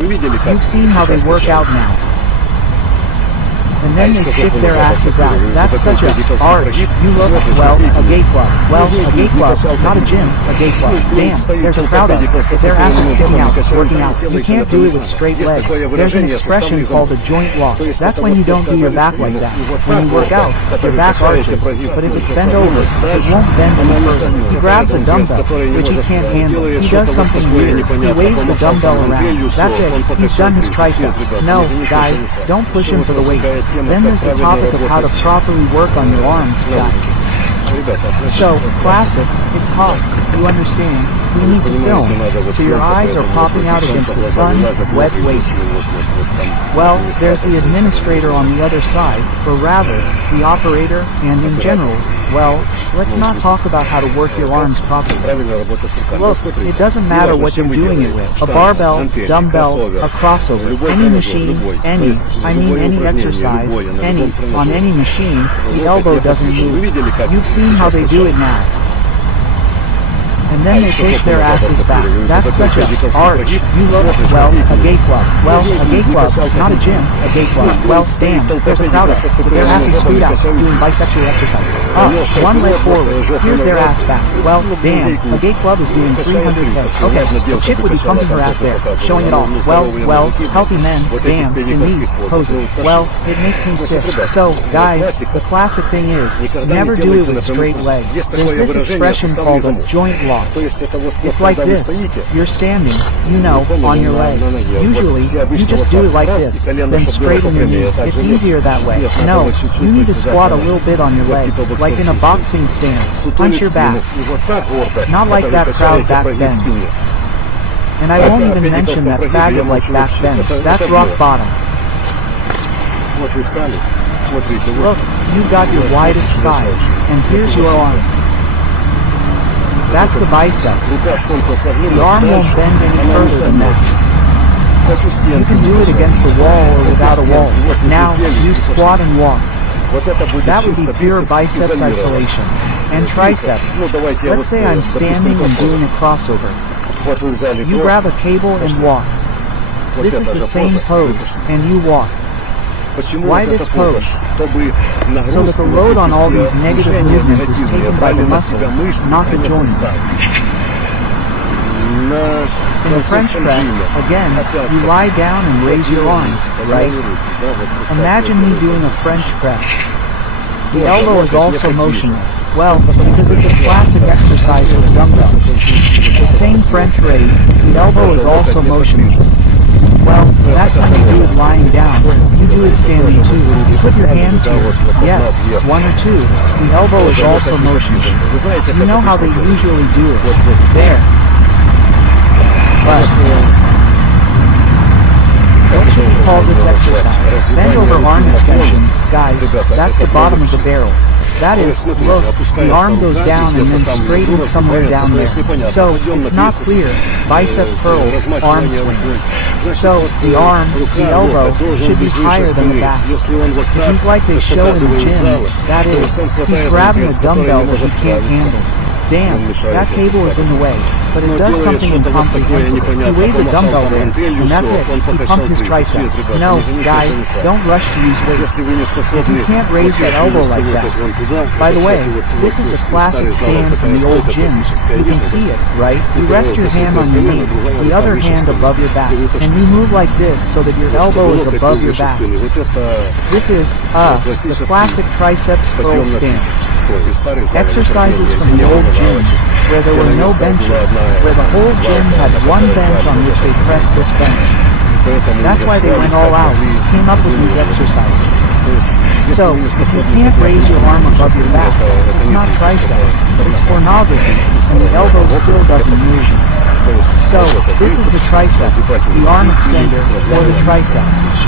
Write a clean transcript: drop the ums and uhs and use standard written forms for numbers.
You've seen how they work out now. And then they stick their asses out. That's such a arch. You look, well, a gay club. Well, a gay club, not a gym, a gay club. Damn, there's a crowd of with their asses sticking out, working out. You can't do it with straight legs. There's an expression called a joint lock. That's when you don't do your back like that. When you work out, your back arches. But if it's bent over, it won't bend any further. He grabs a dumbbell, which he can't handle. He does something weird. He waves the dumbbell around. That's it. He's done his triceps. No, guys, don't push him for the weight. Then there's the topic of how to properly work on your arms, guys. So, classic, it's hot, you understand, we need to film, so your eyes are popping out against the sun, wet weights. Well, there's the administrator on the other side, or rather, the operator, and in general, well, let's not talk about how to work your arms properly. Look, it doesn't matter what you're doing it with. A barbell, dumbbells, a crossover, any machine, any exercise, on any machine, the elbow doesn't move. You've seen how they do it now. And then they push their asses back. That's such a arch. You look, well, a gay club. Well, a gay club, not a gym, a gay club. Well, damn, there's a crowd of with their asses screwed out, doing bisexual exercises. One leg forward, here's their ass back. Well, damn, a gay club is doing 300K. Okay, the chick would be pumping her ass there, showing it all. Well, healthy men, damn, in these poses. Well, it makes me sick. So, guys, the classic thing is, never do it with straight legs. There's this expression called a joint lock. It's like this. You're standing, you know, on your leg. Usually, you just do it like this, then straighten your knee. It's easier that way. No, you need to squat a little bit on your legs, like in a boxing stance. Punch your back. Not like that crowd back then. And I won't even mention that faggot like back then. That's rock bottom. Look, you've got your widest sides, and here's your arm. That's the biceps. The arm won't bend any further than that. You can do it against a wall or without a wall. Now, you squat and walk. That would be pure biceps isolation. And triceps. Let's say I'm standing and doing a crossover. You grab a cable and walk. This is the same pose, and you walk. Why this pose? So that the load on all these negative movements is taken by the muscles, not the joints. In the French press, again, you lie down and raise your arms, right? Imagine me doing a French press. The elbow is also motionless. Well, because it's a classic exercise with dumbbells. The same French raise, the elbow is also motionless. Well, that's when you do it lying down. You do it standing too. You put your hands here. Yes, one or two. The elbow is also motionless. You know how they usually do it. There. But what should we call this exercise? Bend over arm extensions. Guys, that's the bottom of the barrel. That is, look, the arm goes down and then straightens somewhere down there. So, it's not clear. Bicep curls, arm swings. So, the arm, the elbow, should be higher than the back. If he's like they show in the gyms, that is, he's grabbing a dumbbell that he can't handle. Damn, that cable is in the way, but it does something incomprehensible. He waved the dumbbell there, and that's it. He pumped his triceps. No, guys, don't rush to use weights. If you can't raise your elbow like that. By the way, this is the classic stand from the old gyms. You can see it, right? You rest your hand on your knee, the other hand above your back, and you move like this so that your elbow is above your back. This is, the classic triceps curl stand. Exercises from the old gyms, where there were no benches, where the whole gym had one bench on which they pressed this bench. That's why they went all out, came up with these exercises. So, if you can't raise your arm above your back, it's not triceps, it's pornography, and the elbow still doesn't move. So, this is the triceps, the arm extender, or the triceps.